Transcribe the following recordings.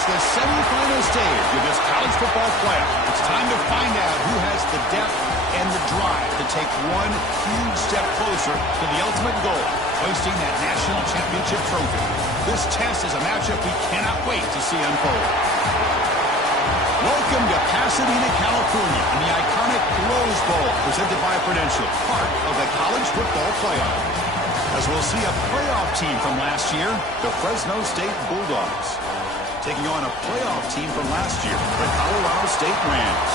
It's the semifinal stage of this college football playoff. It's time to find out who has the depth and the drive to take one huge step closer to the ultimate goal, hoisting that national championship trophy. This test is a matchup we cannot wait to see unfold. Welcome to Pasadena, California, in the iconic Rose Bowl, presented by Prudential, part of the college football playoff. As we'll see a playoff team from last year, the Fresno State Bulldogs, taking on a playoff team from last year, the Colorado State Rams.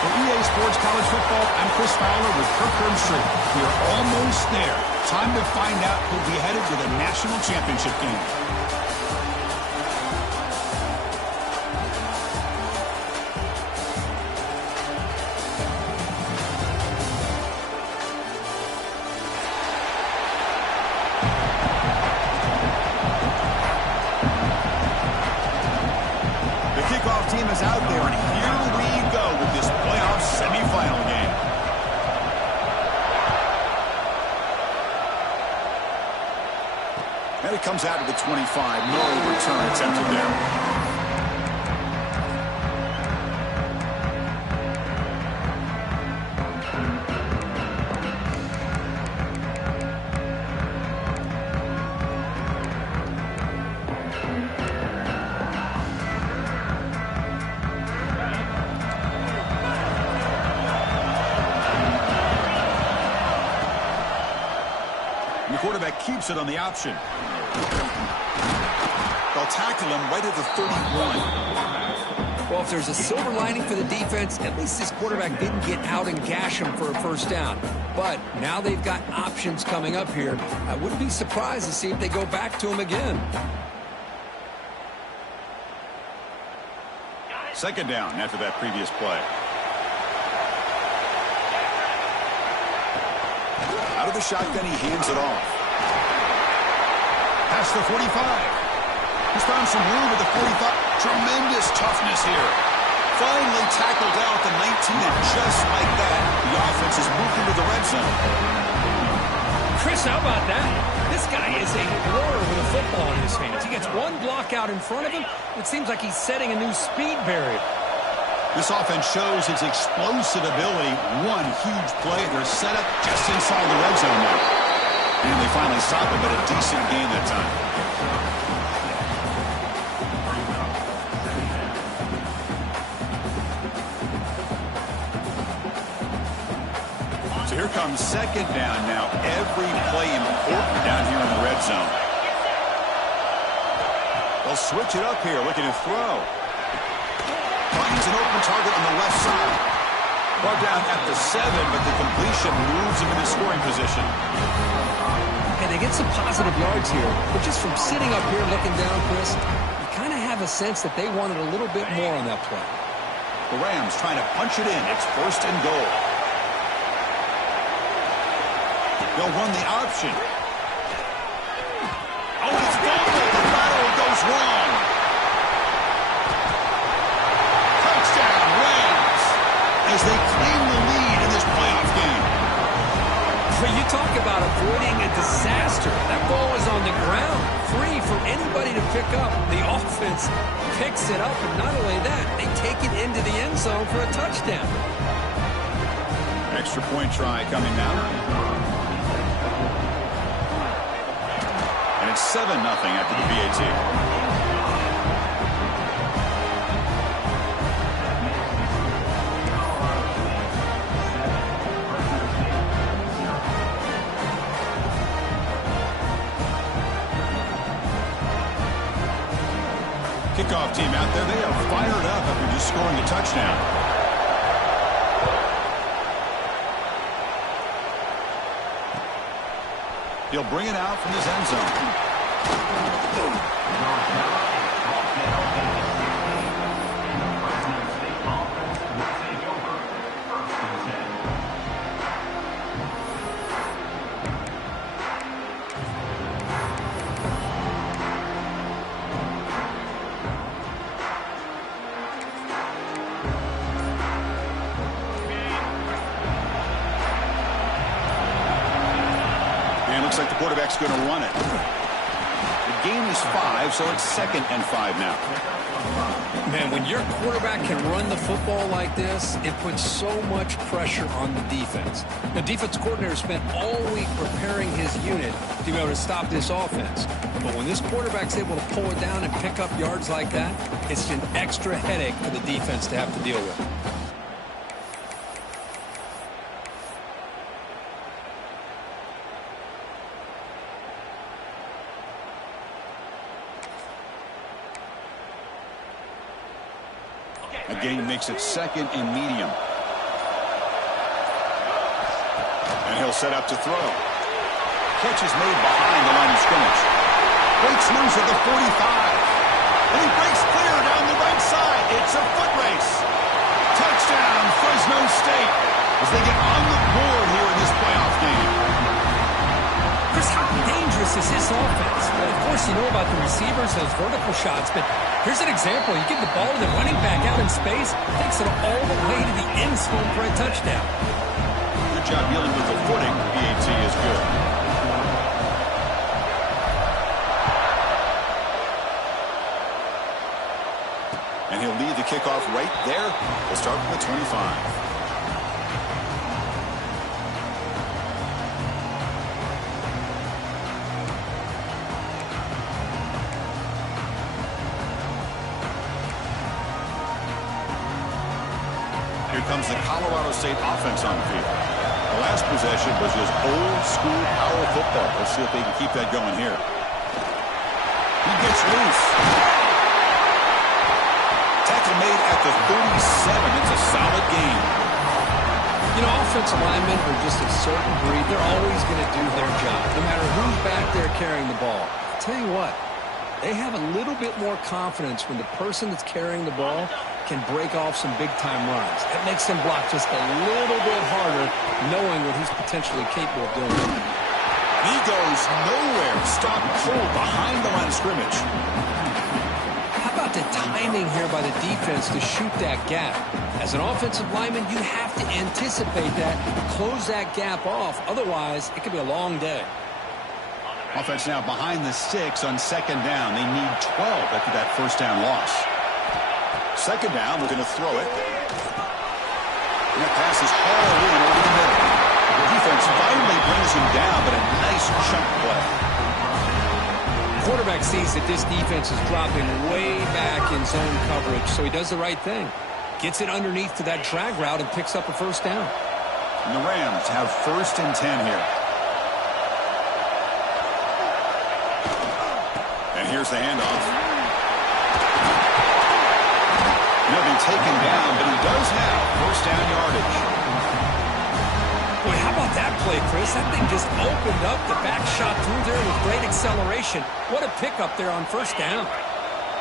For EA Sports College Football, I'm Chris Fowler with Kirk Herbstreit. We are almost there. Time to find out who'll be headed to the national championship game. Team is out there, and here we go with this playoff semifinal game. And it comes out to the 25. No return attempted there. The quarterback keeps it on the option. They'll tackle him right at the 31. Well, if there's a silver lining for the defense, at least this quarterback didn't get out and gash him for a first down. But now they've got options coming up here. I wouldn't be surprised to see if they go back to him again. Second down after that previous play. Out of the shotgun, he hands it off. Past the 45. He's found some room at the 45. Tremendous toughness here. Finally tackled down at the 19, and just like that, the offense is moved into the red zone. Chris, how about that? This guy is a roarer with a football in his hands. He gets one block out in front of him. It seems like he's setting a new speed barrier. This offense shows its explosive ability. One huge play. They're set up just inside the red zone now. And they finally stop him at a decent gain that time. So here comes second down now. Every play important down here in the red zone. They'll switch it up here, looking to throw. Finds an open target on the left side. Brought down at the 7, but the completion moves him into scoring position. And they get some positive yards here, but just from sitting up here looking down, Chris, you kind of have a sense that they wanted a little bit more on that play. The Rams trying to punch it in. It's first and goal. They'll run the option. Oh, it's fumbled. The lateral goes wrong. Touchdown, Rams, as they claim the lead in this playoff game. When you talk about avoiding a disaster, that ball is on the ground, free for anybody to pick up. The offense picks it up, and not only that, they take it into the end zone for a touchdown. Extra point try coming now. And it's 7-0 after the PAT. Kickoff team out there, they are fired up after just scoring a touchdown. He'll bring it out from his end zone. Looks like the quarterback's going to run it. The gain is 5, so it's 2nd and 5 now. Man, when your quarterback can run the football like this, it puts so much pressure on the defense. The defense coordinator spent all week preparing his unit to be able to stop this offense. But when this quarterback's able to pull it down and pick up yards like that, it's an extra headache for the defense to have to deal with. A gain makes it 2nd and medium. And he'll set up to throw. Catch is made behind the line of scrimmage. Breaks loose at the 45. And he breaks clear down the right side. It's a foot race. Touchdown, Fresno State, as they get on the board here in this playoff game. Chris, how dangerous is this offense? Well, of course, you know about the receivers, those vertical shots, but here's an example. You give the ball to the running back out in space, takes it all the way to the end zone for a touchdown. Good job dealing with the footing. PAT is good. And he'll lead the kickoff right there. We'll start from the 25. Here comes the Colorado State offense on the field. The last possession was just old-school power football. Let's see if they can keep that going here. He gets loose. Tackle made at the 37. It's a solid gain. You know, offensive linemen are just a certain breed. They're always going to do their job, no matter who's back there carrying the ball. I'll tell you what, they have a little bit more confidence when the person that's carrying the ball can break off some big-time runs. It makes them block just a little bit harder, knowing what he's potentially capable of doing. He goes nowhere. Stop cold behind the line of scrimmage. How about the timing here by the defense to shoot that gap? As an offensive lineman, you have to anticipate that, close that gap off. Otherwise, it could be a long day. Offense now behind the 6 on 2nd down. They need 12 after that first down loss. 2nd down, we're going to throw it. And that pass is all in over the middle. The defense finally brings him down, but a nice chunk play. Quarterback sees that this defense is dropping way back in zone coverage, so he does the right thing. Gets it underneath to that drag route and picks up a first down. And the Rams have 1st and 10 here. And here's the handoff. He'll be taken down, but he does have first down yardage. Boy, how about that play, Chris? That thing just opened up. The back shot through there with great acceleration. What a pickup there on first down.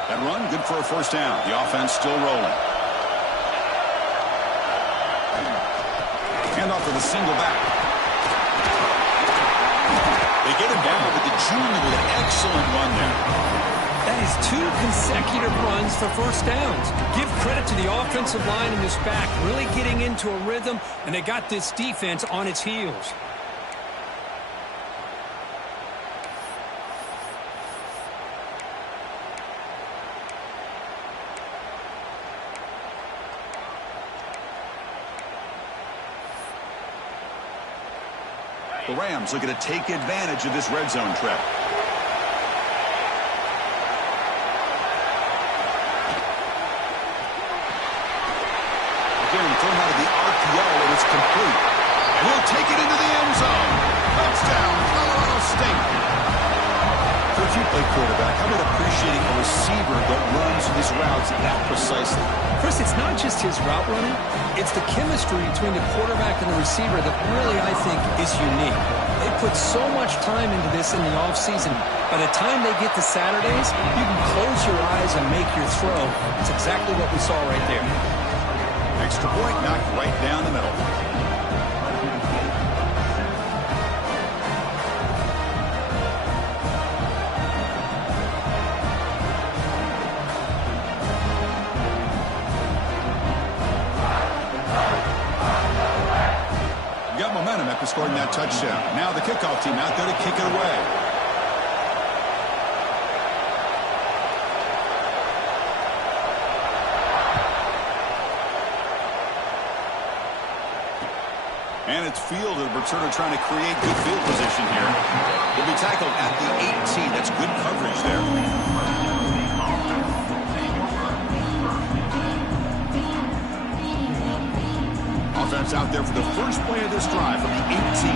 That run, good for a first down. The offense still rolling. Handoff to the single back. They get him down with the junior with an excellent run there. That is 2 consecutive runs for first downs. Give credit to the offensive line in this back, really getting into a rhythm, and they got this defense on its heels. The Rams looking to take advantage of this red zone trap. Thrown out of the RPO, and it's complete. And he'll take it into the end zone. Touchdown, Colorado State. So if you play quarterback, how about appreciating a receiver that runs these routes that precisely? Chris, it's not just his route running. It's the chemistry between the quarterback and the receiver that really, I think, is unique. They put so much time into this in the offseason. By the time they get to Saturdays, you can close your eyes and make your throw. It's exactly what we saw right there. Extra point knocked right down the middle. Got momentum after scoring that touchdown. Now the kickoff team out there to kick it away. And it's Field, a returner trying to create good field position here. He'll be tackled at the 18. That's good coverage there. Offense out there for the first play of this drive from the 18.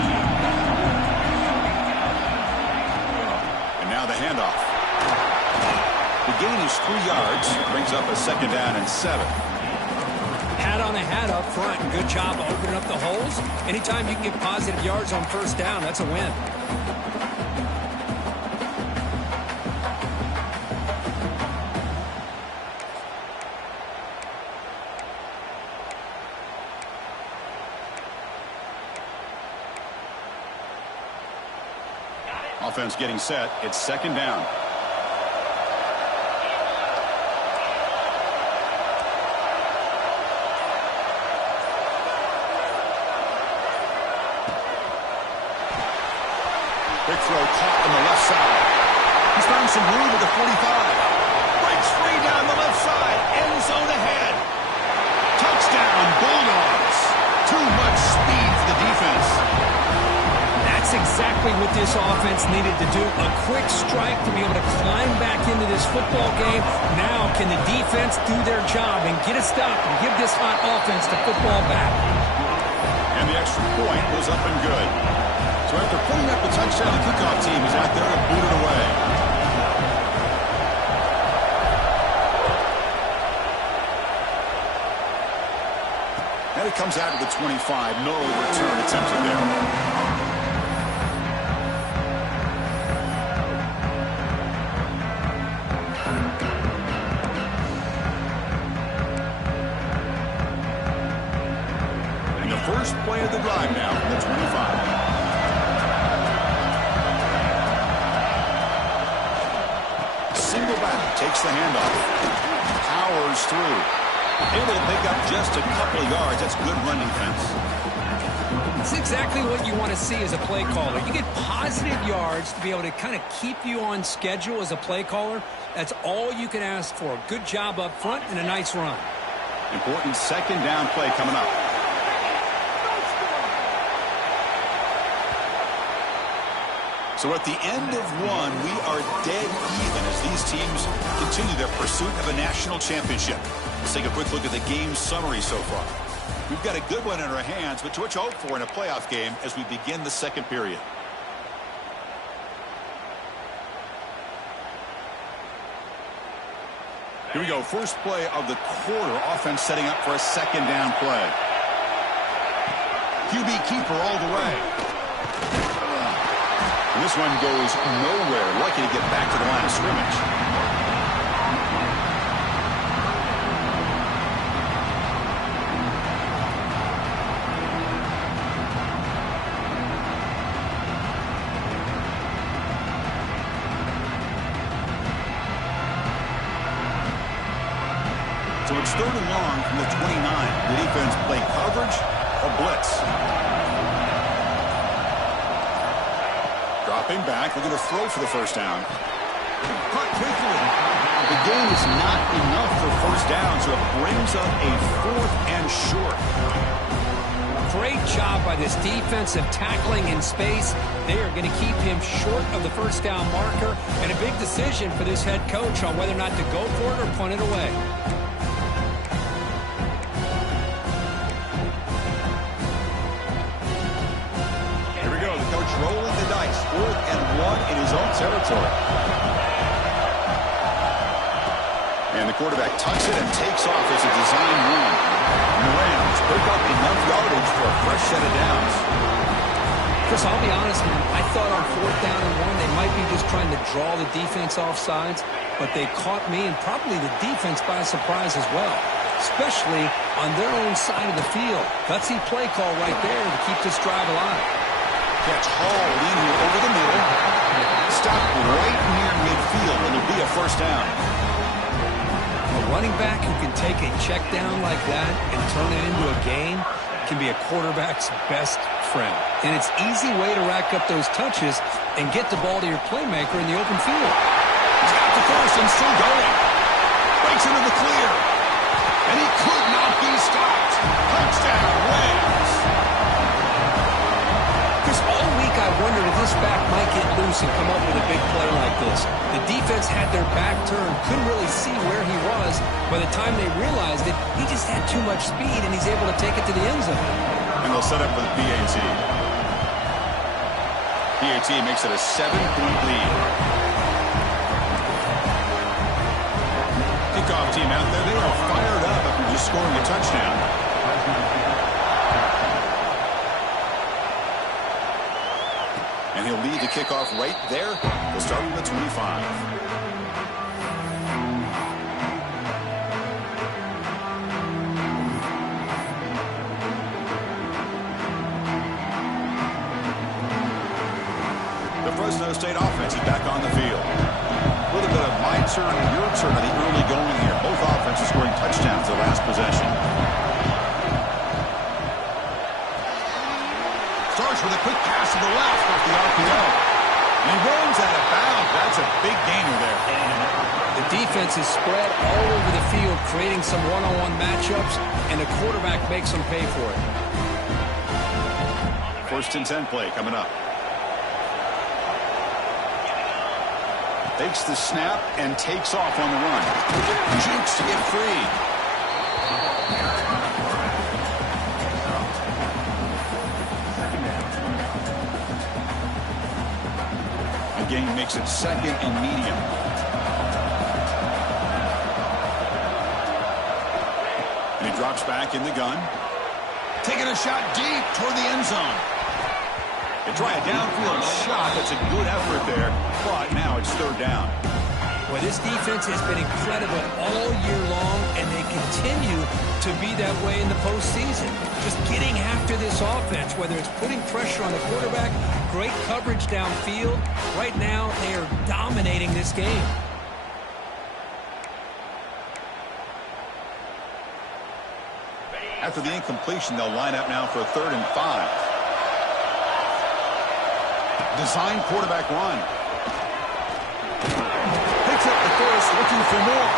And now the handoff. The gain is 3 yards. Brings up a second down and 7. Hat on a hat up front. Good job opening up the holes. Anytime you can get positive yards on first down, that's a win. Offense getting set. It's second down. Quick throw caught on the left side. He's found some room at the 45. Breaks free down the left side. End zone ahead. Touchdown, Bulldogs. Too much speed for the defense. That's exactly what this offense needed to do. A quick strike to be able to climb back into this football game. Now can the defense do their job and get a stop and give this hot offense the football back? And the extra point was up and good. So after putting up the touchdown, the kickoff team is out there to boot it away. And it comes out to the 25. No return attempted there. First play of the drive now from the 25. Single back takes the handoff. Powers through. Able to pick up just a couple of yards. That's good run defense. It's exactly what you want to see as a play caller. You get positive yards to be able to kind of keep you on schedule as a play caller. That's all you can ask for. Good job up front and a nice run. Important second down play coming up. So at the end of one, we are dead even as these teams continue their pursuit of a national championship. Let's take a quick look at the game summary so far. We've got a good one in our hands, but to what you hope for in a playoff game as we begin the second period. Here we go. First play of the quarter. Offense setting up for a second down play. QB keeper all the way. And this one goes nowhere. Lucky to get back to the line of scrimmage. So it's third and long from the 29. The defense play coverage or blitz. Dropping back, looking to throw for the first down. Caught quickly. The gain is not enough for first down, so it brings up a 4th and short. Great job by this defensive tackling in space. They are going to keep him short of the first down marker, and a big decision for this head coach on whether or not to go for it or punt it away. Rolling the dice, 4th and 1 in his own territory. And the quarterback tucks it and takes off as a design run. And the Rams pick up enough yardage for a fresh set of downs. Chris, I'll be honest, man. I thought on 4th down and 1, they might be just trying to draw the defense off sides, but they caught me and probably the defense by surprise as well, especially on their own side of the field. Gutsy play call right there to keep this drive alive. Catch hauled in here over the middle. Stop right near midfield, and it'll be a first down. A running back who can take a check down like that and turn it into a gain can be a quarterback's best friend. And it's an easy way to rack up those touches and get the ball to your playmaker in the open field. He's got the first and still going. Breaks into the clear. And he could not be stopped. Touchdown, Rams. this back might get loose and come up with a big play like this. The defense had their back turned, couldn't really see where he was. By the time they realized it, he just had too much speed, and he's able to take it to the end zone. And they'll set up for the PAT. PAT makes it a 7-point lead. Kickoff team out there, they are fired up after just scoring a touchdown. And he'll lead the kickoff right there. We'll start with the 25. The Fresno State offense is back on the field. A little bit of my turn, your turn of the early going here. Both offenses scoring touchdowns the last possession. Starts with a quick pass to the left off the RPO. He runs out of bounds. That's a big gainer there. The defense is spread all over the field, creating some one-on-one matchups, and the quarterback makes them pay for it. 1st and 10 play coming up. Takes the snap and takes off on the run. Jukes to get free. The game makes it 2nd and medium. And he drops back in the gun. Taking a shot deep toward the end zone. They try a downfield shot. That's a good effort there, but now it's 3rd down. Well, this defense has been incredible all year long, and they continue to be that way in the postseason. Just getting after this offense, whether it's putting pressure on the quarterback, great coverage downfield. Right now, they are dominating this game. After the incompletion, they'll line up now for a 3rd and 5. Design quarterback run. Picks up the first, looking for more.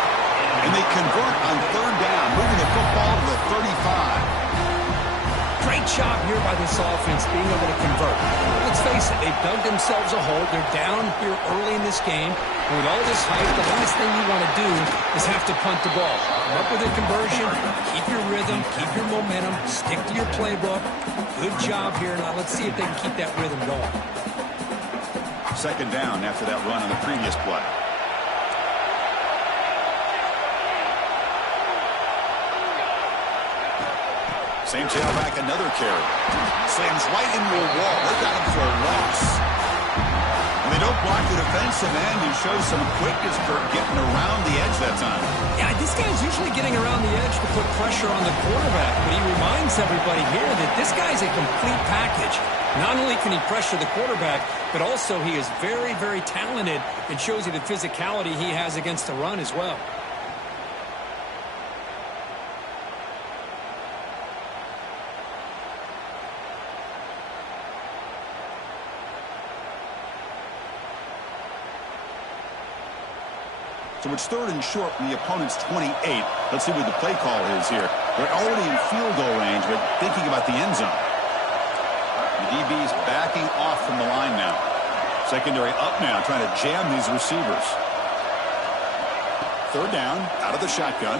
And they convert on 3rd down, moving the football to the 35. Great job here by this offense being able to convert. Let's face it, they've dug themselves a hole. They're down here early in this game. And with all this hype, the last thing you want to do is have to punt the ball. Come up with a conversion, keep your rhythm, keep your momentum, stick to your playbook. Good job here. Now let's see if they can keep that rhythm going. 2nd down after that run on the previous play. Same tailback, another carry. Slams right into a wall. They got him for a loss. And they don't block the defensive end, who shows some quickness for getting around the edge that time. Yeah, this guy's usually getting around the edge to put pressure on the quarterback, but he reminds everybody here that this guy's a complete package. Not only can he pressure the quarterback, but also he is very, very talented and shows you the physicality he has against the run as well. So it's 3rd and short from the opponent's 28. Let's see what the play call is here. They're already in field goal range, but thinking about the end zone. The DB's backing off from the line now. Secondary up now, trying to jam these receivers. 3rd down, out of the shotgun.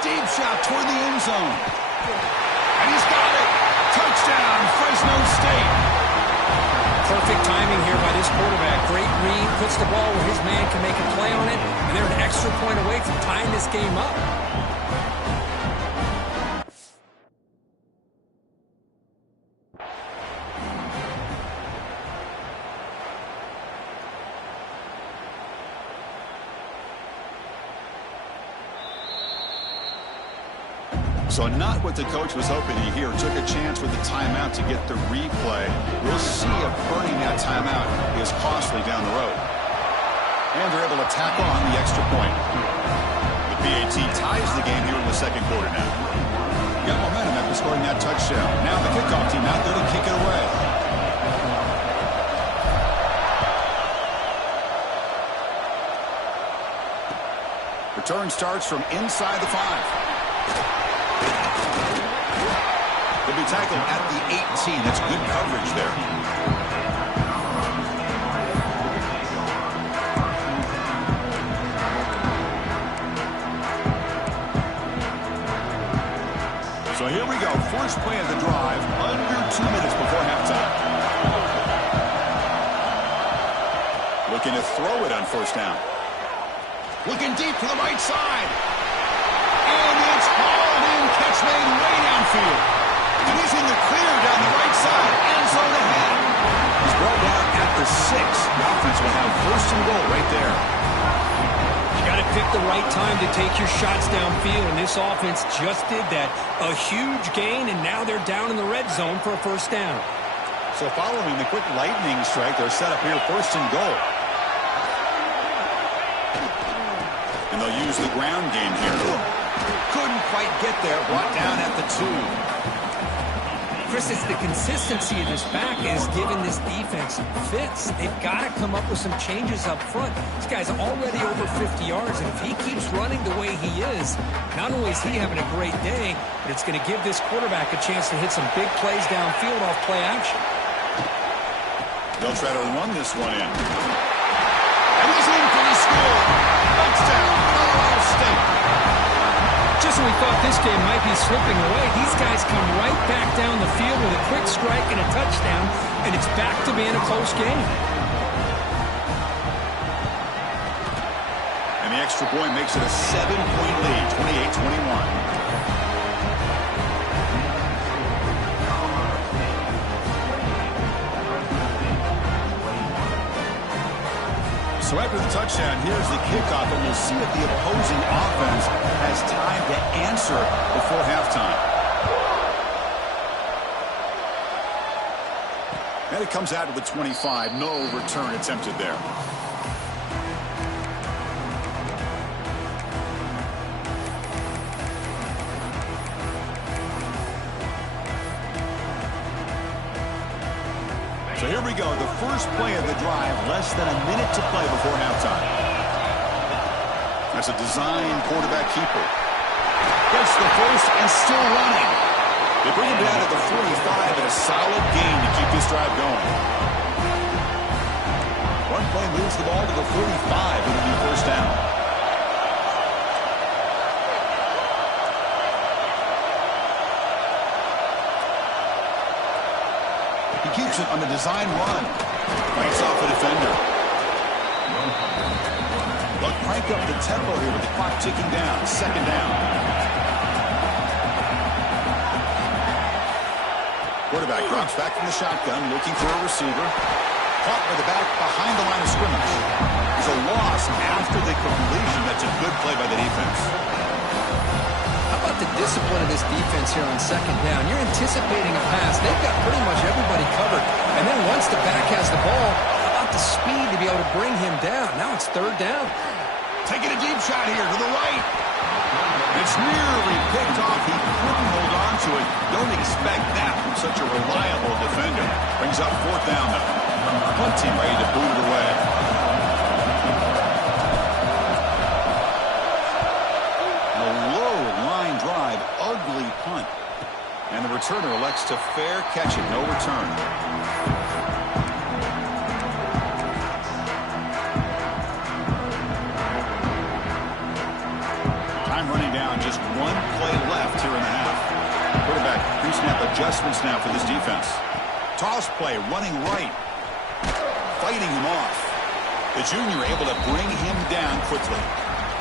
Deep shot toward the end zone. And he's got it. Touchdown, Fresno State. Perfect timing here by this quarterback. Great read, puts the ball where his man can make a play on it, and they're an extra point away from tying this game up. So not what the coach was hoping to hear. Took a chance with the timeout to get the replay. We'll see if burning that timeout is costly down the road. And they're able to tack on the extra point. The PAT ties the game here in the 2nd quarter now. Got momentum after scoring that touchdown. Now the kickoff team out there to kick it away. Return starts from inside the 5. They'll be tackled at the 18. That's good coverage there. first play of the drive, under 2 minutes before halftime. Looking to throw it on first down. Looking deep to the right side. And it's hauled in. Catch made way downfield. And he's in the clear down the right side. End zone ahead. He's brought down at the 6. The offense will have first and goal right there. You got to pick the right time to take your shots downfield, and this offense just did that. A huge gain, and now they're down in the red zone for a first down. So following the quick lightning strike, they're set up here first and goal. And they'll use the ground game here. Couldn't quite get there. Brought down at the 2. Chris, it's the consistency of this back is giving this defense fits. They've got to come up with some changes up front. This guy's already over 50 yards, and if he keeps running the way he is, not only is he having a great day, but it's going to give this quarterback a chance to hit some big plays downfield off play action. They'll try to run this one in. And he's in for the score. Touchdown, Colorado State. Just when we thought this game might be slipping away, these guys come right back down the field with a quick strike and a touchdown, and it's back to being a close game. And the extra point makes it a 7-point lead, 28-21. So after the touchdown, here's the kickoff, and we'll see if the opposing offense has time to answer before halftime. And it comes out to the 25. No return attempted there. So here we go, the first play of the drive, less than a minute to play before halftime. That's a design quarterback keeper. Gets the first and still running. They bring him down to the 45 and a solid gain to keep this drive going. One play moves the ball to the 45 and it'll be first down. He keeps it on the design run. Fights off a defender. They'll crank up the tempo here with the clock ticking down. Second down. Quarterback drops back from the shotgun, looking for a receiver. Caught by the back behind the line of scrimmage. It's a loss after the completion. That's a good play by the defense. How about the discipline of this defense here on second down? You're anticipating a pass. They've got pretty much everybody covered. And then once the back has the ball, how about the speed to be able to bring him down? Now it's third down. Taking a deep shot here to the right. It's nearly picked off. He couldn't hold on to it. Don't expect that from such a reliable defender. Brings up fourth down, though. Punting ready to boot it away. A low line drive, ugly punt. And the returner elects to fair catch it. No return. Time running down, just one play left here in the half. Quarterback pre-snap adjustments now for this defense. Toss play, running right. Fighting him off. The junior able to bring him down quickly.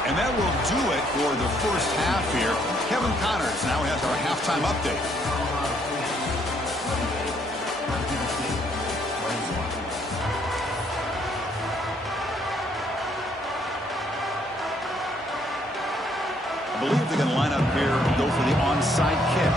And that will do it for the first half here. Kevin Connors now has our halftime update. I believe they're going to line up here and go for the onside kick.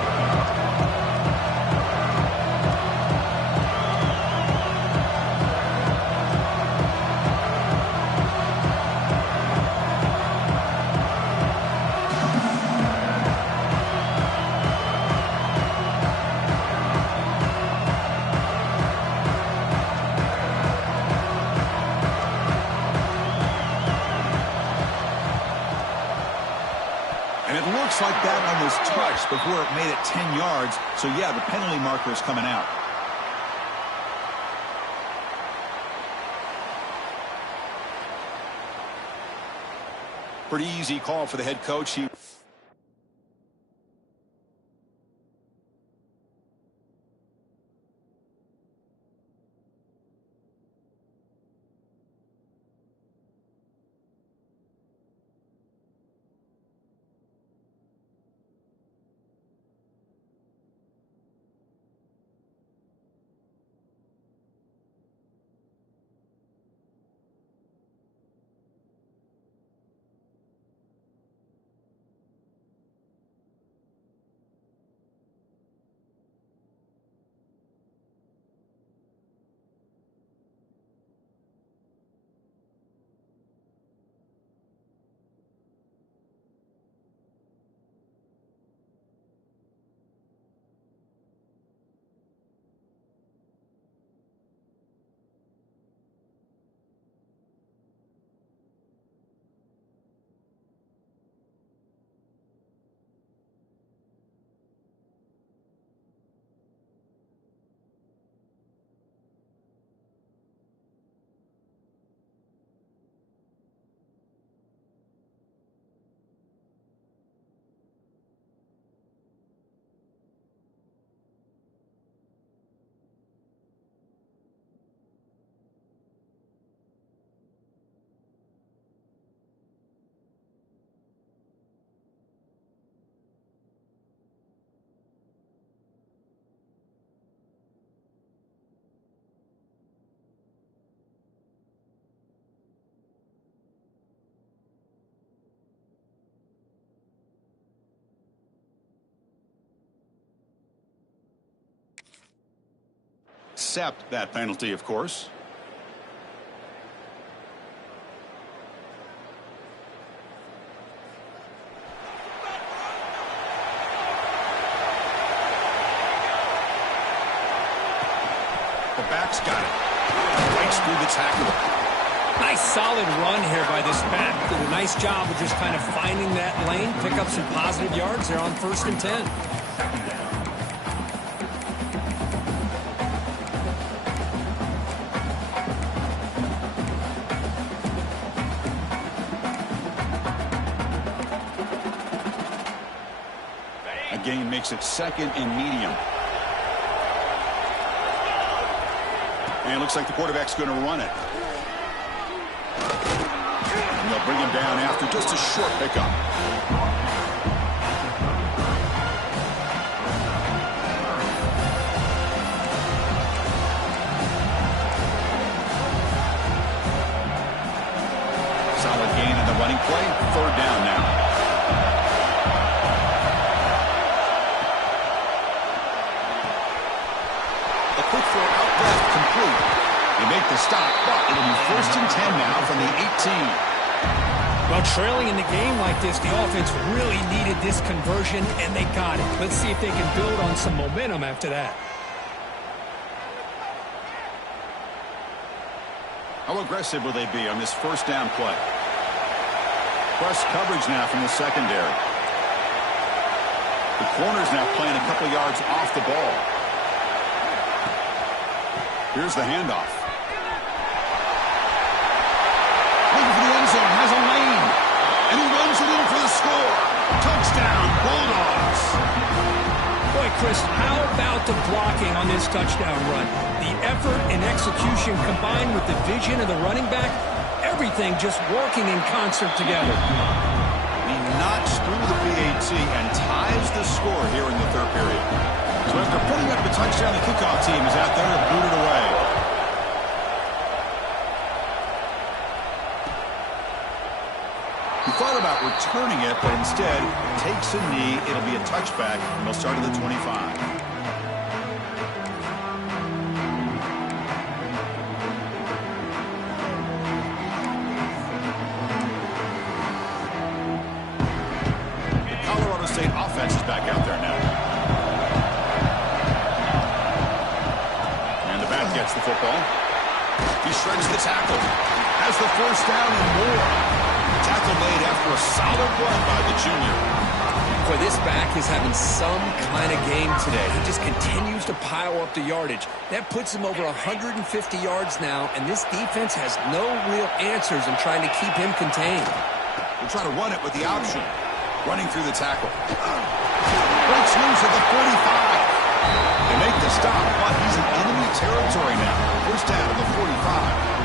Like that one was touched before it made it 10 yards. So, yeah, the penalty marker is coming out. Pretty easy call for the head coach. accept that penalty, of course. The back's got it. Breaks through the tackle. Nice solid run here by this back. Did a nice job of just kind of finding that lane, pick up some positive yards there on 1st and 10. A gain makes it 2nd and medium. And it looks like the quarterback's going to run it. And they'll bring him down after just a short pickup. Solid gain on the running play. 3rd down now. A quick throw out left, complete. They make the stop, but it'll be 1st and 10 now from the 18. Well, trailing in the game like this, the offense really needed this conversion, and they got it. Let's see if they can build on some momentum after that. How aggressive will they be on this 1st down play? Press coverage now from the secondary. The corner's now playing a couple yards off the ball. Here's the handoff. Looking for the end zone, has a lane, and he runs it in for the score. Touchdown, Bulldogs. Boy, Chris, how about the blocking on this touchdown run? The effort and execution combined with the vision of the running back, everything just working in concert together. He knocks through the PAT and ties the score here in the 3rd period. So after putting up the touchdown, the kickoff team is out there to boot it away. He thought about returning it, but instead takes a knee. It'll be a touchback, and they'll start at the 25. Colorado State offense is back out there now. And the back gets the football. He shreds the tackle. Has the 1st down and more. Tackle made after a solid run by the junior. Boy, this back is having some kind of game today. He just continues to pile up the yardage. That puts him over 150 yards now, and this defense has no real answers in trying to keep him contained. We'll try to run it with the option. Running through the tackle. Breaks loose at the 45. They make the stop, but he's in enemy territory now. 1st down at the 45.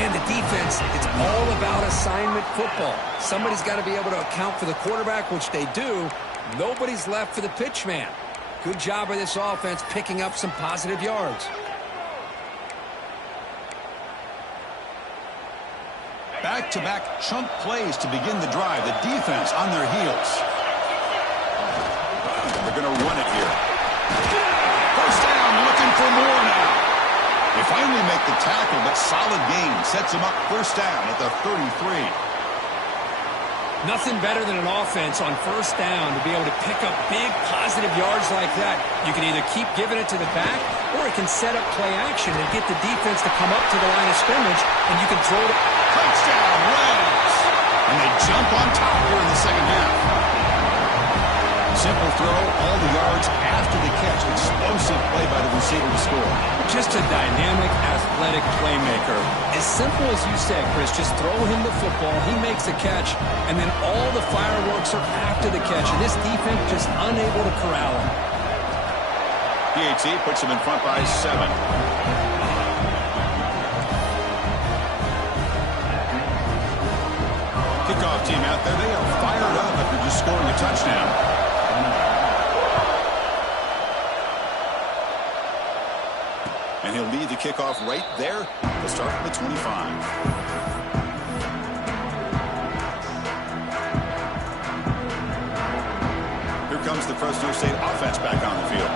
And the defense, it's all about assignment football. Somebody's got to be able to account for the quarterback, which they do. Nobody's left for the pitch man. Good job by this offense picking up some positive yards. Back-to-back chunk plays to begin the drive. The defense on their heels. They're going to run it here. 1st down, looking for more now. They finally make the tackle, but solid gain sets them up 1st down at the 33. Nothing better than an offense on 1st down to be able to pick up big positive yards like that. You can either keep giving it to the back, or it can set up play action and get the defense to come up to the line of scrimmage, and you can throw it. Touchdown, Rams! And they jump on top here in the 2nd half. Simple throw, all the yards after the catch. Explosive play by the receiver to score. Just a dynamic, athletic playmaker. As simple as you said, Chris, just throw him the football, he makes a catch, and then all the fireworks are after the catch, and this defense just unable to corral him. PAT puts him in front by 7. Kickoff team out there, they are fired up after just scoring a touchdown. And he'll lead the kickoff right there. They'll start from the 25. Here comes the Fresno State offense back on the field.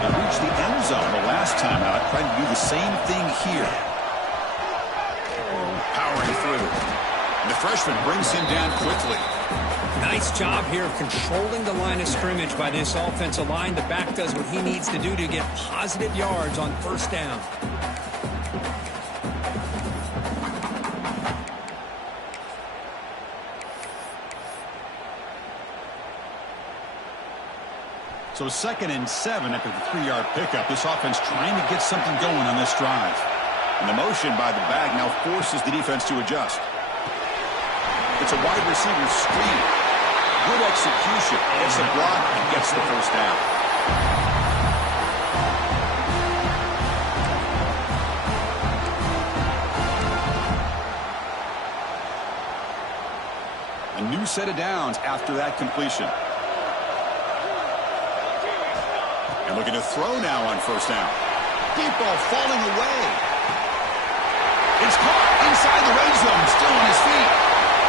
They reached the end zone the last timeout, trying to do the same thing here. Powering through. And the freshman brings him down quickly. Nice job here of controlling the line of scrimmage by this offensive line. The back does what he needs to do to get positive yards on first down. So 2nd and 7 after the 3-yard pickup. This offense trying to get something going on this drive. And the motion by the back now forces the defense to adjust. It's a wide receiver screen. Good execution. It's a block and gets the first down. A new set of downs after that completion. And looking to throw now on first down. Deep ball falling away. It's caught inside the red zone, still on his feet.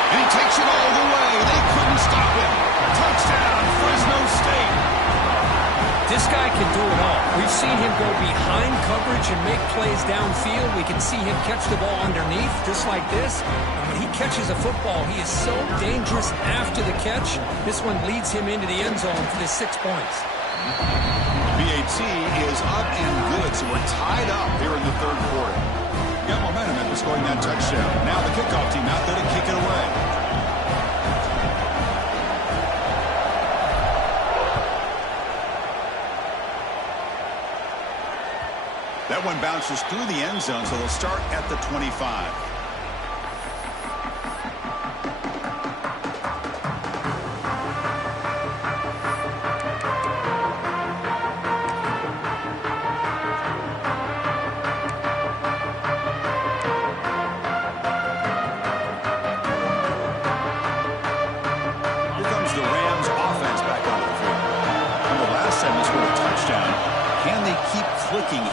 And he takes it all the way. They couldn't stop him. Touchdown, Fresno State. This guy can do it all. We've seen him go behind coverage and make plays downfield. We can see him catch the ball underneath, just like this. And when he catches a football, he is so dangerous after the catch. This one leads him into the end zone for the 6 points. BAT is up and good, so we're tied up here in the third quarter. Got momentum after scoring that touchdown. Now the kickoff team out there to kick it away. That one bounces through the end zone, so they'll start at the 25.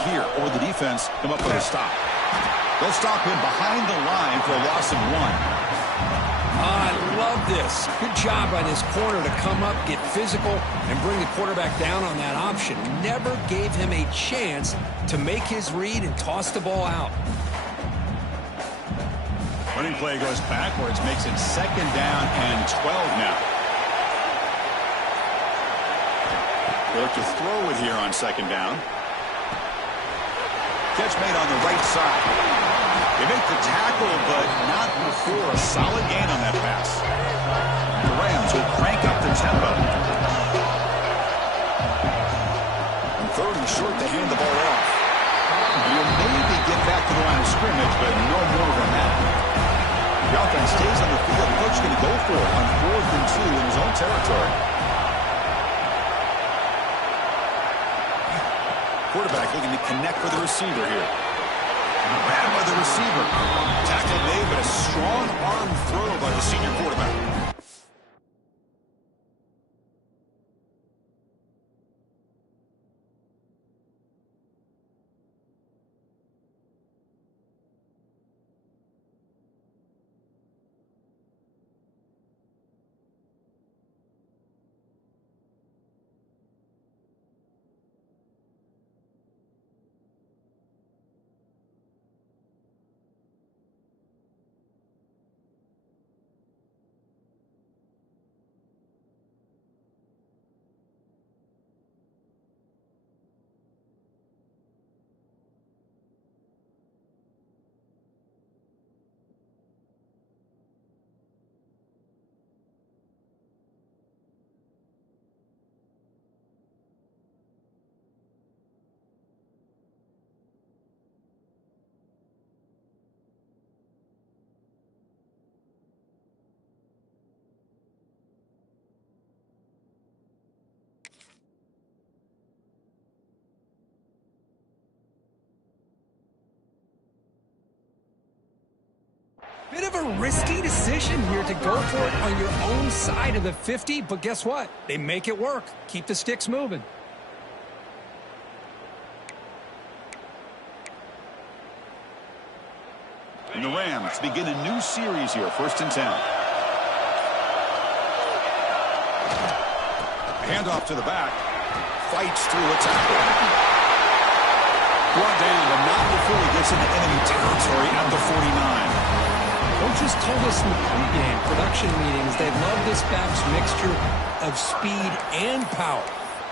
Here, or the defense come up with a stop. They'll stop him behind the line for a loss of 1. I love this. Good job by this corner to come up, get physical, and bring the quarterback down on that option. Never gave him a chance to make his read and toss the ball out. Running play goes backwards, makes it 2nd down and 12 now. They look to throw it here on 2nd down. Catch made on the right side. They make the tackle, but not before a solid gain on that pass. The Rams will crank up the tempo. And 3rd and short to hand the ball off. You'll maybe get back to the line of scrimmage, but no more than that. The offense stays on the field. The coach is going to go for it on 4th and 2 in his own territory. Quarterback looking to connect with the receiver here. Ran by the receiver. Tackle made, but a strong arm throw by the senior quarterback. Bit of a risky decision here to go for it on your own side of the 50, but guess what? They make it work. Keep the sticks moving. And the Rams begin a new series here, 1st and 10. Handoff to the back. Fights through a tackle. Brought down, but not before he gets into enemy territory at the 49. Coaches told us in the pregame production meetings they love this back's mixture of speed and power.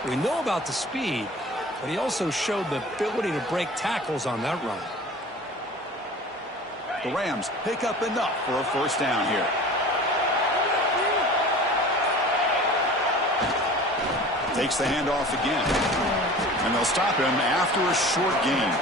We know about the speed, but he also showed the ability to break tackles on that run. The Rams pick up enough for a first down here. Takes the handoff again. And they'll stop him after a short gain.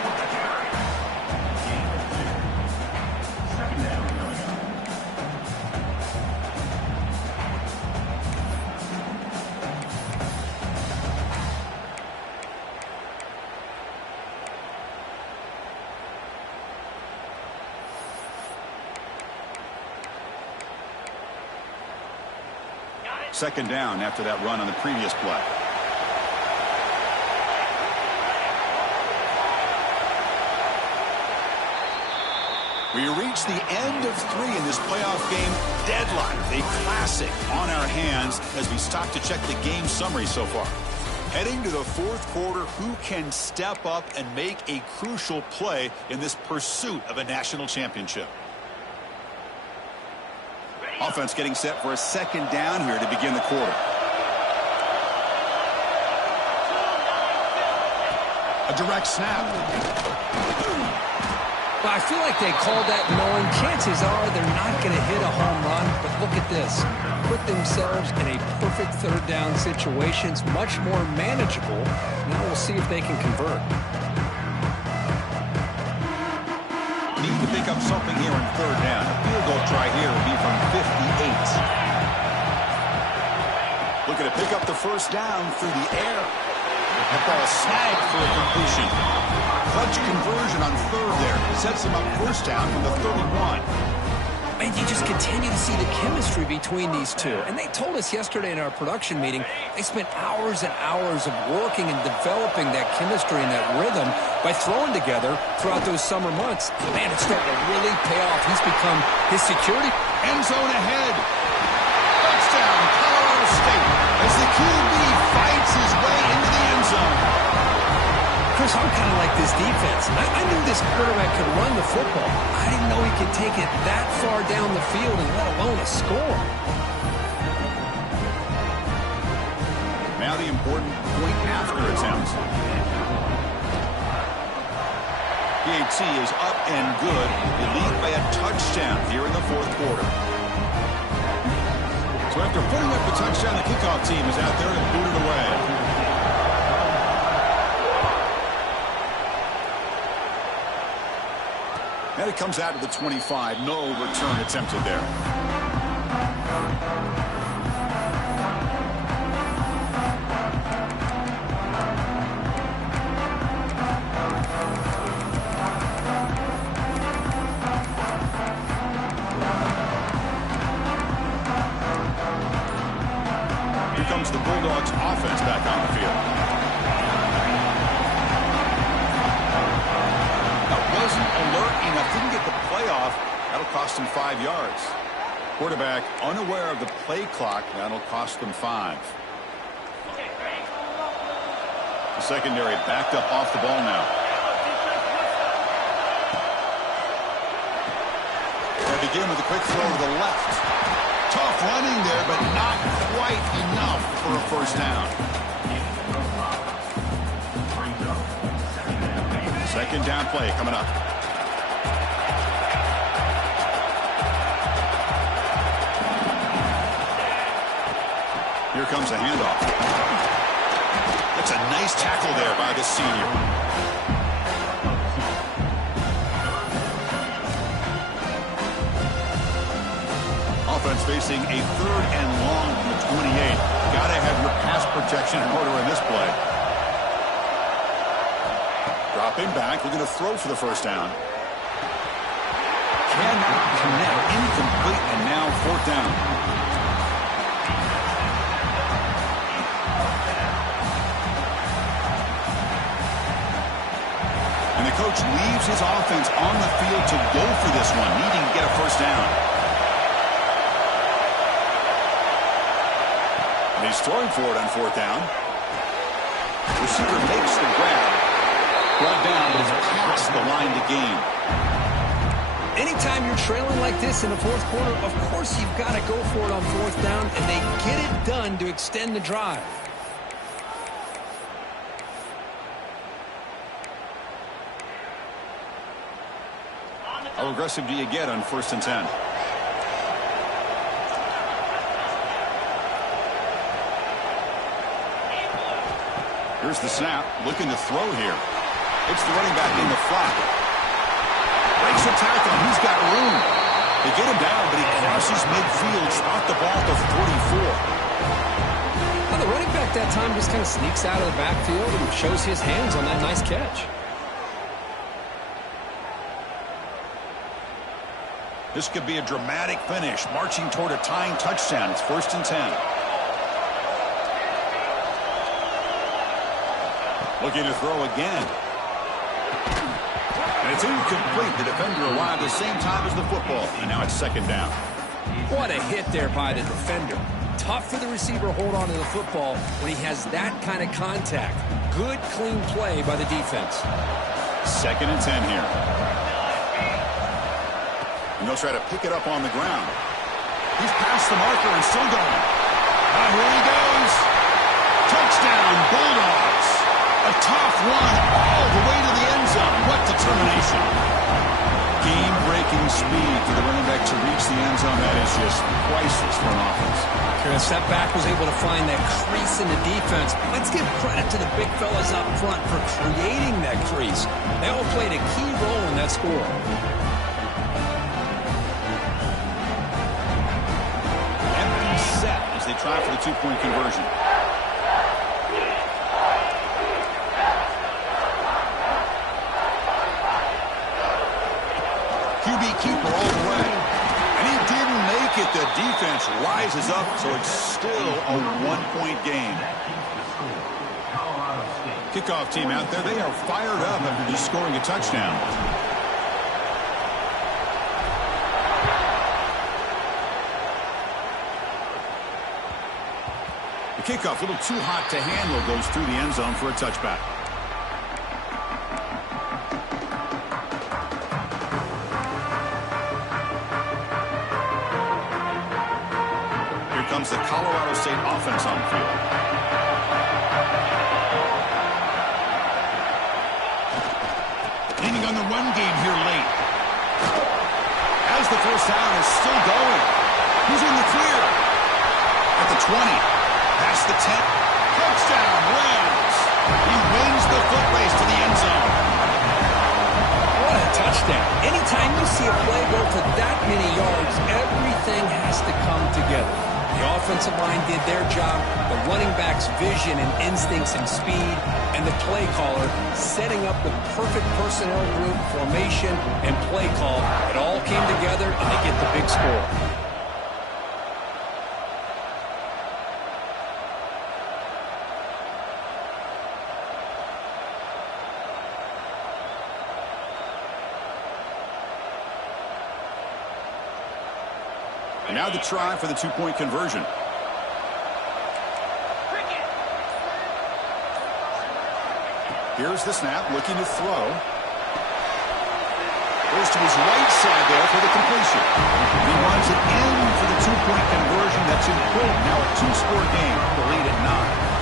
Second down after that run on the previous play. We reach the end of 3 in this playoff game deadline. A classic on our hands as we stop to check the game summary so far. Heading to the fourth quarter, who can step up and make a crucial play in this pursuit of a national championship? Offense getting set for a second down here to begin the quarter. A direct snap. Well, I feel like they called that knowing chances are they're not going to hit a home run. But look at this. Put themselves in a perfect third down situation. It's much more manageable. Now we'll see if they can convert. Need to pick up something here on third down. A field goal try here will be from 58. Looking to pick up the first down through the air. That ball snagged for a completion. Clutch conversion on third there. Sets him up first down from the 31. And you just continue to see the chemistry between these two. And they told us yesterday in our production meeting, they spent hours and hours of working and developing that chemistry and that rhythm by throwing together throughout those summer months. Man, it's starting to really pay off. He's become his security. End zone ahead. Touchdown, Colorado State, as the QB fights his way into the end zone. Chris, I'm kind of like this defense. I knew this quarterback could run the football. I didn't know he could take it that far down the field and let alone a score. Now the important point after attempt. PAT is up and good. They lead by a touchdown here in the fourth quarter. So after putting up the touchdown, the kickoff team is out there and booted away. And it comes out of the 25. No return attempted there. Here comes the Bulldogs offense back on the field. Wasn't alert enough, didn't get the playoff. That'll cost him 5 yards. Quarterback unaware of the play clock. That'll cost them 5. The secondary backed up off the ball now. They begin with a quick throw to the left. Tough running there, but not quite enough for a first down. Second down play coming up. Here comes a handoff. That's a nice tackle there by the senior. Offense facing a third and long from the 28. Gotta have your pass protection in order in this play. Dropping back, looking to throw for the first down. Cannot connect, incomplete, and now fourth down. And the coach leaves his offense on the field to go for this one, needing to get a first down. And he's throwing for it on fourth down. Receiver makes the grab. Brought down, but his the line to gain. Anytime you're trailing like this in the fourth quarter, of course you've got to go for it on fourth down, and they get it done to extend the drive. How aggressive do you get on 1st and 10? Here's the snap, looking to throw here. It's the running back in the flat. Breaks a tackle, he's got room. They get him down, but he crosses midfield, out the ball to 44. Well, the running back that time just kind of sneaks out of the backfield and shows his hands on that nice catch. This could be a dramatic finish, marching toward a tying touchdown. It's 1st and 10. Looking to throw again. And it's incomplete. The defender arrived at the same time as the football. And now it's 2nd down. What a hit there by the defender. Tough for the receiver to hold on to the football when he has that kind of contact. Good, clean play by the defense. 2nd and 10 here. And they'll try to pick it up on the ground. He's past the marker and still going. Here he goes. Touchdown, Bulldogs. A tough run all the way to the end zone. What determination. Game-breaking speed for the running back to reach the end zone. That is just priceless for an offense. The setback was able to find that crease in the defense. Let's give credit to the big fellas up front for creating that crease. They all played a key role in that score. As they try for the 2-point conversion. QB keeper all the way. And he didn't make it. The defense rises up, so it's still a 1-point game. Kickoff team out there, they are fired up after just scoring a touchdown. Kickoff, a little too hot to handle, goes through the end zone for a touchback. Here comes the Colorado State offense on the field. Leaning on the run game here late. As the first down is still going. Who's in the clear? At the 20. Past the 10. Touchdown, Rams. He wins the foot race to the end zone. What a touchdown. Anytime you see a play go for that many yards, everything has to come together. The offensive line did their job, the running back's vision and instincts and speed, and the play caller setting up the perfect personnel group, formation, and play call. It all came together, and they get the big score. And now the try for the 2-point conversion. Here's the snap, looking to throw. Goes to his right side there for the completion. He runs it in for the 2-point conversion. That's important. Now a 2-score game. The lead at 9.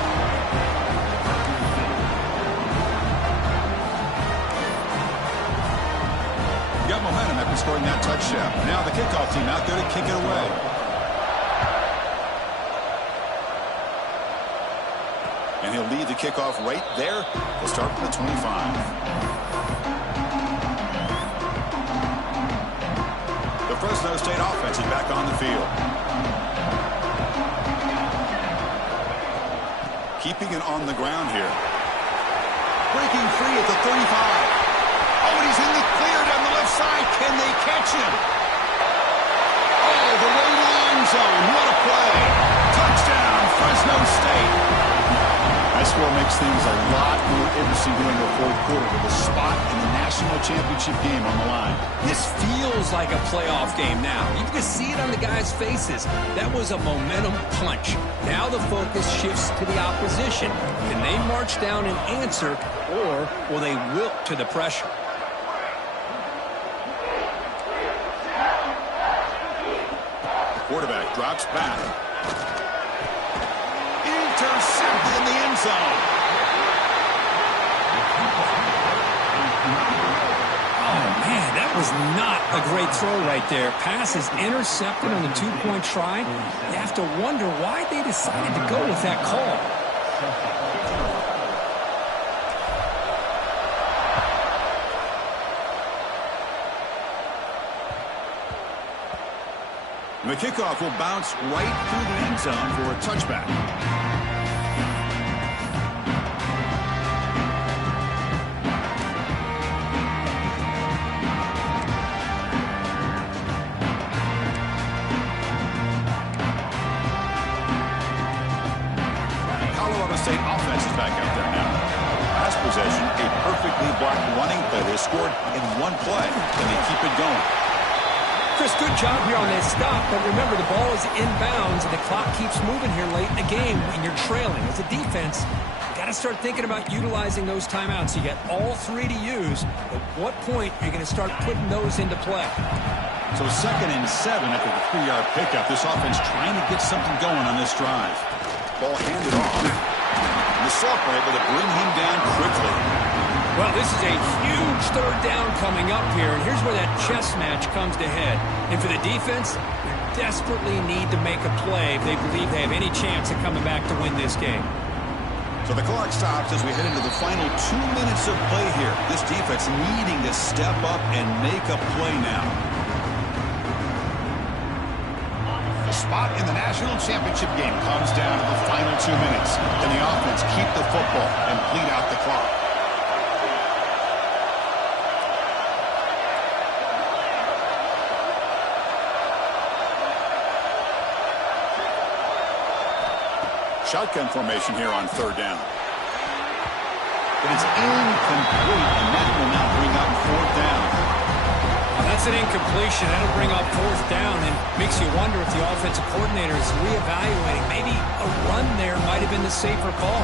Got momentum after scoring that touchdown. Now the kickoff team out there to kick it away. And he'll lead the kickoff right there. We'll start from the 25. The Fresno State offense is back on the field. Keeping it on the ground here. Breaking free at the 35. Oh, and he's in the clear down the left side. Can they catch him? Oh, the way to the end zone. What a play. Touchdown, Fresno State. That score makes things a lot more interesting during the fourth quarter with a spot in the national championship game on the line. This feels like a playoff game now. You can see it on the guys' faces. That was a momentum punch. Now the focus shifts to the opposition. Can they march down and answer, or will they wilt to the pressure? Quarterback drops back. Intercepted in the end zone. Oh, man, that was not a great throw right there. Pass is intercepted on the two-point try. You have to wonder why they decided to go with that call. The kickoff will bounce right through the end zone for a touchback. Colorado State offense is back out there now. Last possession, a perfectly blocked running play. They scored in one play, and they keep it going. Chris, good job here on that stop, but remember the ball is inbounds and the clock keeps moving here late in the game when you're trailing. As a defense, you got to start thinking about utilizing those timeouts. You got all three to use. At what point are you going to start putting those into play? So 2nd and 7 after the 3-yard pickup. This offense trying to get something going on this drive. Ball handed off. And the Salk were able to bring him down quickly. Well, this is a huge third down coming up here, and here's where that chess match comes to head. And for the defense, they desperately need to make a play if they believe they have any chance of coming back to win this game. So the clock stops as we head into the final 2 minutes of play here. This defense needing to step up and make a play now. The spot in the national championship game comes down to the final 2 minutes. Can the offense keep the football and bleed out the clock? Shotgun formation here on 3rd down. But it's incomplete, and that will now bring up 4th down. Well, that's an incompletion. That'll bring up 4th down and makes you wonder if the offensive coordinator is reevaluating. Maybe a run there might have been the safer call.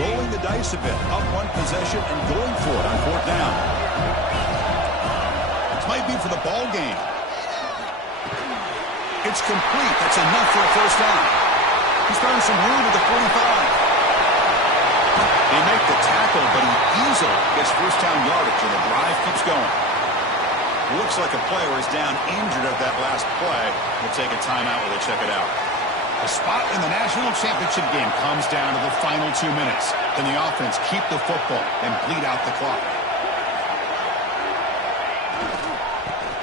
Rolling the dice a bit, up one possession and going for it on 4th down. This might be for the ball game. It's complete. That's enough for a 1st down. He's found some room at the 45. They make the tackle, but he easily gets 1st down yardage, and the drive keeps going. Looks like a player is down injured at that last play. We'll take a timeout while they check it out. The spot in the national championship game comes down to the final 2 minutes. Can the offense keep the football and bleed out the clock?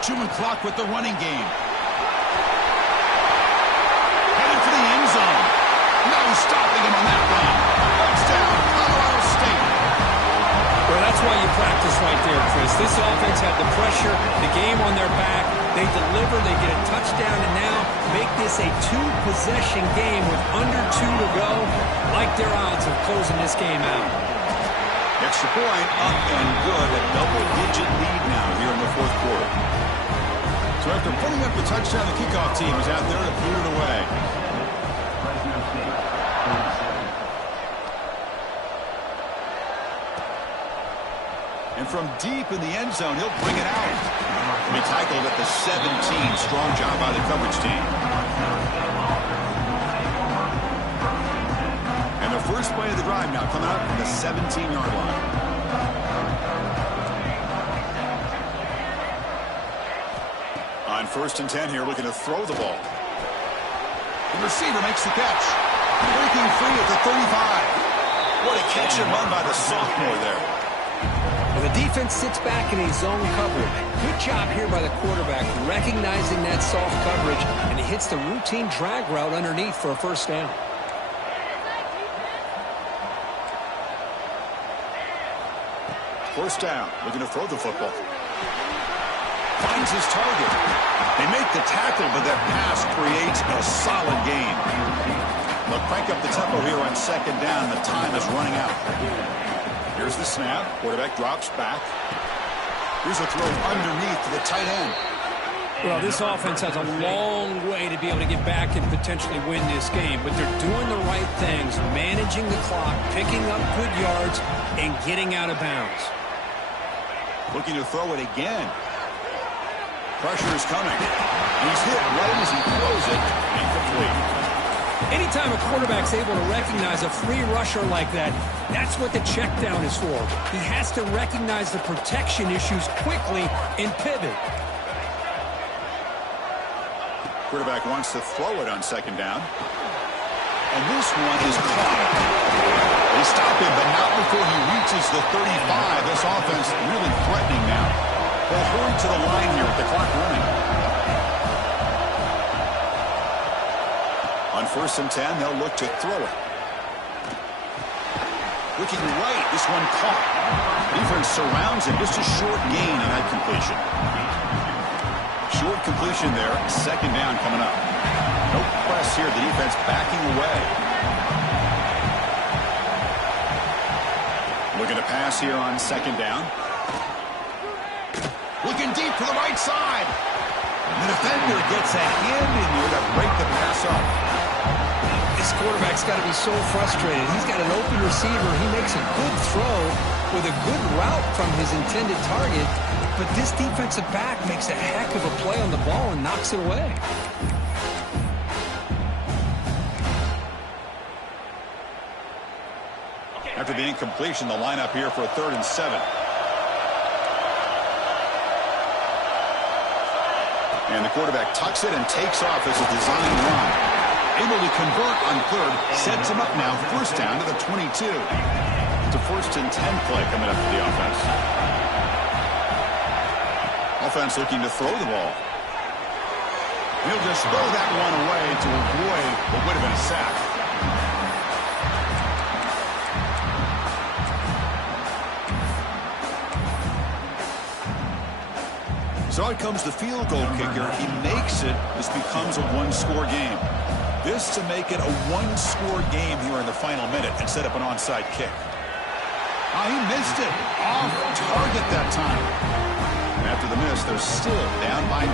2-minute clock with the running game. No stopping him on that run. Touchdown, Colorado State. Well, that's why you practice right there, Chris. This offense had the pressure, the game on their back. They deliver, they get a touchdown, and now make this a 2-possession game with under 2 to go. Like their odds of closing this game out. Extra point, up and good. A double-digit lead now here in the 4th quarter. So after putting up the touchdown, the kickoff team is out there to boot it away. And from deep in the end zone, he'll bring it out. He tackled at the 17. Strong job by the coverage team. And the first play of the drive now coming up from the 17-yard line. On 1st and 10 here, looking to throw the ball. The receiver makes the catch. Breaking free at the 35. What a catch and run by the sophomore there. Well, the defense sits back in a zone coverage. Good job here by the quarterback, recognizing that soft coverage, and he hits the routine drag route underneath for a 1st down. First down, looking to throw the football. Finds his target. They make the tackle, but that pass creates a solid gain. They'll crank up the tempo here on 2nd down. The time is running out. Here's the snap. Quarterback drops back. Here's a throw underneath to the tight end. Well, this offense has a long way to be able to get back and potentially win this game, but they're doing the right things, managing the clock, picking up good yards, and getting out of bounds. Looking to throw it again. Pressure is coming. He's hit right as he throws it. Incomplete. Anytime a quarterback's able to recognize a free rusher like that, that's what the check down is for. He has to recognize the protection issues quickly and pivot. Quarterback wants to throw it on second down. And this one is caught. They stop him, but not before he reaches the 35. This offense really threatening now. They'll hurry to the line here with the clock running. On 1st and 10, they'll look to throw it. Looking right, this one caught. Defense surrounds him. Just a short gain on that completion. Short completion there. Second down coming up. No press here. The defense backing away. Looking to pass here on second down. Looking deep to the right side. The defender gets a hand in there to break the pass up. This quarterback's got to be so frustrated. He's got an open receiver. He makes a good throw with a good route from his intended target, but this defensive back makes a heck of a play on the ball and knocks it away. After the incompletion, the lineup here for a 3rd and 7. And the quarterback tucks it and takes off as a design run. Able to convert on 3rd, sets him up now, 1st down to the 22. It's a 1st and 10 play coming up for the offense. Offense looking to throw the ball. He'll just throw that one away to avoid what would have been a sack. So out comes the field goal kicker. He makes it. This becomes a one-score game. This to make it a one-score game here in the final minute and set up an onside kick. He missed it. Off target that time. And after the miss, they're still down by 10.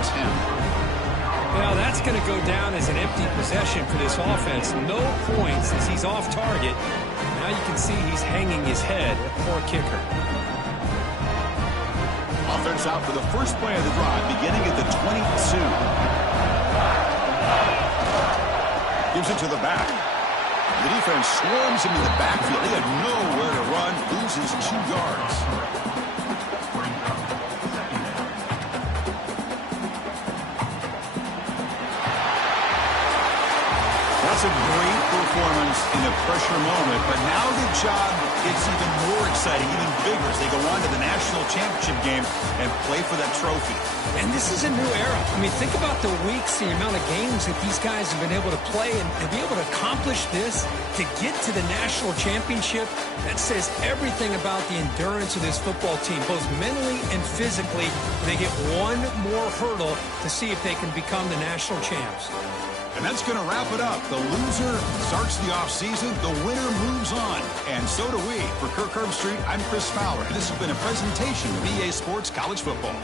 Well, that's going to go down as an empty possession for this offense. No points as he's off target. Now you can see he's hanging his head. A poor kicker. Offense out for the first play of the drive, beginning at the 22. Gives it to the back. The defense swarms him in the backfield. He had nowhere to run, loses 2 yards. That's a great performance in a pressure moment, but now the job gets even more exciting, even bigger as they go on to the national championship game and play for that trophy. And this is a new era. I mean, think about the weeks, the amount of games that these guys have been able to play, and to be able to accomplish this, to get to the national championship, that says everything about the endurance of this football team, both mentally and physically. They get one more hurdle to see if they can become the national champs. And that's going to wrap it up. The loser starts the offseason. The winner moves on. And so do we. For Kirk Herbstreit, I'm Chris Fowler. And this has been a presentation of EA Sports College Football.